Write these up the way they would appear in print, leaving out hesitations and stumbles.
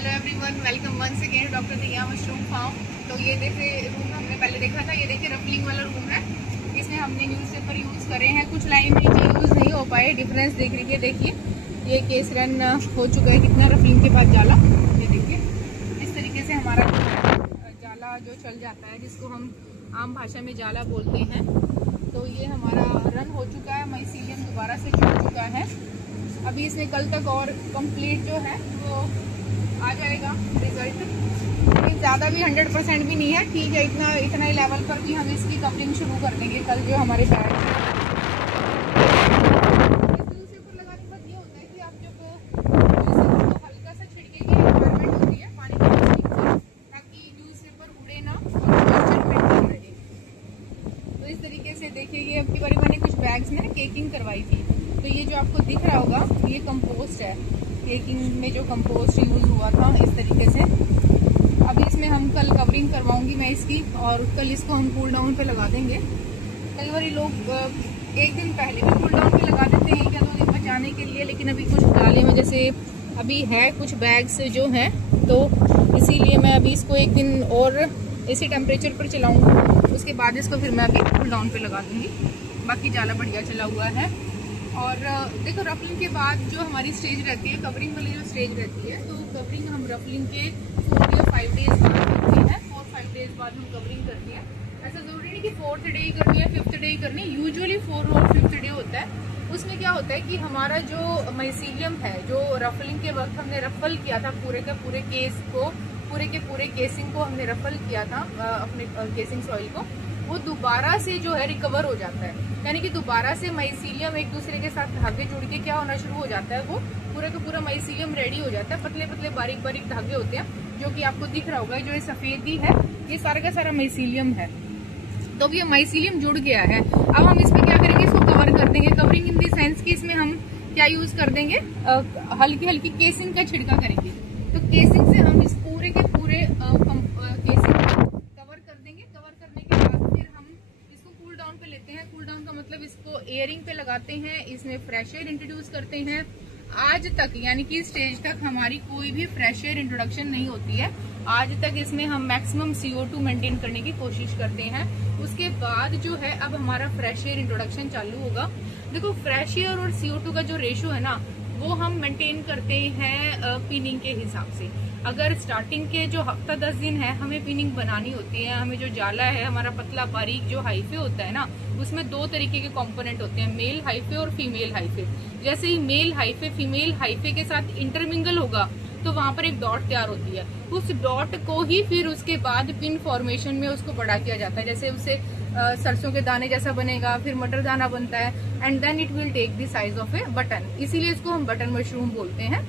Hello everyone, welcome once again doctor Diya mushroom farm. तो ये देखिए रूम हमने पहले देखा था, ये देखिए रफलिंग वाला रूम है। इसमें हमने न्यूज़पेपर यूज़ करे हैं, कुछ लाइन नीचे यूज़ नहीं हो पाए, डिफरेंस देख लीजिए। देखिए ये केस रन हो चुका है कितना रफलिंग के बाद जाला। ये देखिए इस तरीके से हमारा जाला जो चल जाता है, जिसको हम आम भाषा में जाला बोलते हैं। तो ये हमारा रन हो चुका है, माइसीलियम दोबारा से जुड़ चुका है। अभी इसमें कल तक और कंप्लीट जो है वो आ जाएगा रिजल्ट। ज़्यादा भी 100% भी नहीं है, ठीक है। इतना ही लेवल पर भी हम इसकी कवरिंग शुरू कर देंगे कल जो हमारे बैग है। न्यूज़पेपर लगाने के बाद ये होता है कि आप जब न्यूज़पेपर को हल्का सा छिड़के की रिक्वायरमेंट होती है पानी की, ताकि न्यूज़पेपर उड़े ना और मॉइस्चर मेंटेन रहे। तो इस तरीके से देखिए, ये अब की बारी मैंने कुछ बैग्स में केकिंग करवाई थी। तो ये जो आपको दिख रहा होगा ये कंपोस्ट है, केकिंग में जो कंपोस्ट यूज हुआ था इस तरीके से। अभी इसमें हम कल कवरिंग करवाऊंगी मैं इसकी, और कल इसको हम कूल डाउन पे लगा देंगे। कई बार लोग एक दिन पहले भी कूल डाउन पे लगा देते हैं, 1 या 2 दिन बचाने के लिए, लेकिन अभी कुछ डाले में जैसे अभी है कुछ बैग्स जो हैं, तो इसीलिए मैं अभी इसको 1 दिन और इसी टेम्परेचर पर चलाऊंगी। उसके बाद इसको फिर मैं अभी कूल डाउन पे लगा दूंगी। बाकी जाला बढ़िया चला हुआ है। और देखो रफलिंग के बाद जो हमारी स्टेज रहती है, कवरिंग वाली जो स्टेज रहती है, तो कवरिंग हम रफलिंग के 4 या 5 डेज बाद करते हैं। 4-5 डेज बाद हम कवरिंग करते हैं। ऐसा जरूरी नहीं कि 4th डे ही करनी है, 5th डे ही करनी है। यूजुअली 4 और 5th डे होता है। उसमें क्या होता है कि हमारा जो माइसीलियम है, जो रफलिंग के वक्त हमने रफल किया था पूरे के पूरे केस को, पूरे के पूरे केसिंग को हमने रफल किया था, अपने केसिंग सॉइल को, वो दोबारा से जो है रिकवर हो जाता है। यानी कि दोबारा से माइसीलियम एक दूसरे के साथ धागे जुड़ के क्या होना शुरू हो जाता है, वो पूरा का पूरा माइसीलियम रेडी हो जाता है। पतले पतले बारीक बारीक धागे होते हैं, जो कि आपको दिख रहा होगा। जो ये सफेदी है, ये सारा का सारा माइसीलियम है। तो अब ये माइसीलियम जुड़ गया है। अब हम इसमें क्या करेंगे, इसको कवर कर देंगे। कवरिंग इन दी सेंस की इसमें हम क्या यूज कर देंगे, हल्की हल्की केसिंग का छिड़का करेंगे। तो केसिंग से हम इस पूरे के पूरे केसिंग कवर कर देंगे। कवर करने के बाद फिर हम इसको कूल डाउन पे लेते हैं। कूल डाउन का मतलब इसको एयरिंग पे लगाते हैं, इसमें फ्रेश एयर इंट्रोड्यूस करते हैं। आज तक यानी कि स्टेज तक हमारी कोई भी फ्रेश एयर इंट्रोडक्शन नहीं होती है। आज तक इसमें हम मैक्सिमम CO2 मेंटेन करने की कोशिश करते हैं। उसके बाद जो है अब हमारा फ्रेश एयर इंट्रोडक्शन चालू होगा। देखो फ्रेश एयर और CO2 का जो रेशो है ना, वो हम मेंटेन करते हैं पिनिंग के हिसाब से। अगर स्टार्टिंग के जो हफ्ता 10 दिन है हमें पिनिंग बनानी होती है, हमें जो जाला है हमारा पतला बारीक जो हाइफे होता है ना, उसमें 2 तरीके के कंपोनेंट होते हैं, मेल हाइफे और फीमेल हाइफे। जैसे ही मेल हाइफे फीमेल हाइफे के साथ इंटरमिंगल होगा तो वहां पर एक डॉट तैयार होती है। उस डॉट को ही फिर उसके बाद पिन फॉर्मेशन में उसको बड़ा किया जाता है। जैसे उससे सरसों के दाने जैसा बनेगा, फिर मटर दाना बनता है, and then it will take the size of a button. इसीलिए इसको हम बटन मशरूम बोलते हैं।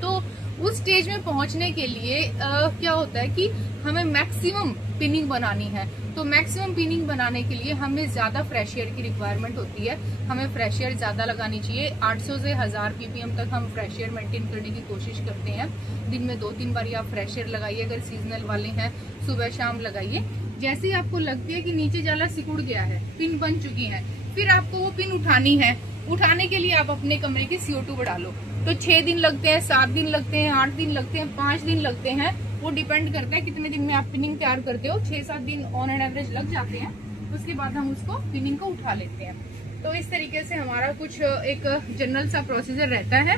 तो उस स्टेज में पहुंचने के लिए क्या होता है कि हमें मैक्सिमम पिनिंग बनानी है। तो मैक्सिमम पिनिंग बनाने के लिए हमें ज्यादा फ्रेश एयर की रिक्वायरमेंट होती है। हमें फ्रेश एयर ज्यादा लगानी चाहिए। 800 से 1000 ppm तक हम फ्रेश एयर मेंटेन करने की कोशिश करते हैं। दिन में 2-3 बार आप फ्रेश एयर लगाइए। अगर सीजनल वाले हैं सुबह शाम लगाइए। जैसे ही आपको लगती है कि नीचे जाला सिकुड़ गया है, पिन बन चुकी है, फिर आपको वो पिन उठानी है। उठाने के लिए आप अपने कमरे की CO2 बढ़ा लो। तो 6 दिन लगते हैं, 7 दिन लगते हैं, 8 दिन लगते हैं, 5 दिन लगते हैं। वो डिपेंड करता है कितने दिन में आप पिनिंग तैयार करते हो। 6-7 दिन ऑन एन एवरेज लग जाते हैं। उसके बाद हम उसको पिनिंग को उठा लेते हैं। तो इस तरीके से हमारा कुछ एक जनरल सा प्रोसीजर रहता है।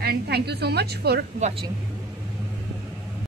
And thank you so much for watching.